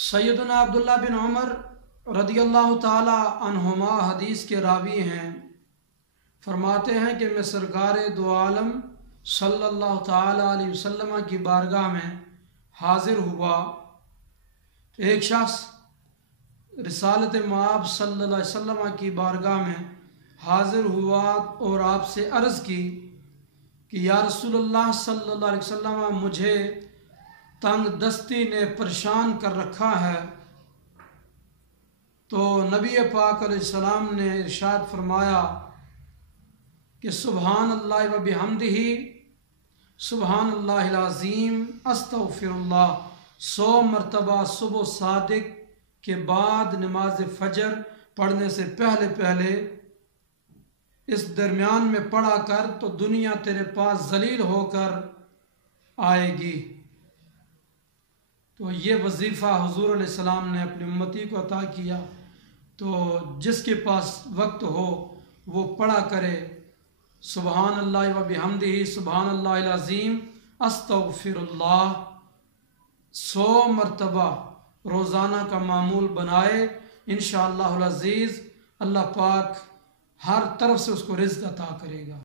सैयदना अब्दुल्ला बिन उमर रदियल्लाहु ताला अन्हुमा हदीस के रावी हैं। फरमाते हैं कि मैं सरकार दो आलम सल्लल्लाहु ताला अलैहि वसल्लम की बारगाह में हाजिर हुआ। एक शख्स रिसालत मआब सल्लल्लाहु अलैहि वसल्लम की बारगाह में हाजिर हुआ और आपसे अर्ज़ की कि या रसूलल्लाह सल्लल्लाहु अलैहि वसल्लम, मुझे तंग दस्ती ने परेशान कर रखा है। तो नबी पाक अलैहिस्सलाम ने इरशाद फरमाया कि सुबहानल्लाह व बिहम्दिही सुबहानल्लाहिल अज़ीम अस्तग़फिरुल्लाह 100 मरतबा सुबह सादिक के बाद नमाज फजर पढ़ने से पहले पहले इस दरमियान में पढ़ा कर तो दुनिया तेरे पास जलील होकर आएगी। तो ये वजीफ़ा हुज़ूर अलैहिस्सलाम ने अपनी उम्मती को अता किया। तो जिसके पास वक्त हो वो पढ़ा करे सुबहानल्लाह व बिहम्दिही सुबहानल्लाहिल अज़ीम अस्तग़फिरुल्लाह 100 मरतबा रोज़ाना का मामूल बनाए। इंशाअल्लाहुल अज़ीज़ अल्लाह पाक हर तरफ से उसको रिज़्क़ अता करेगा।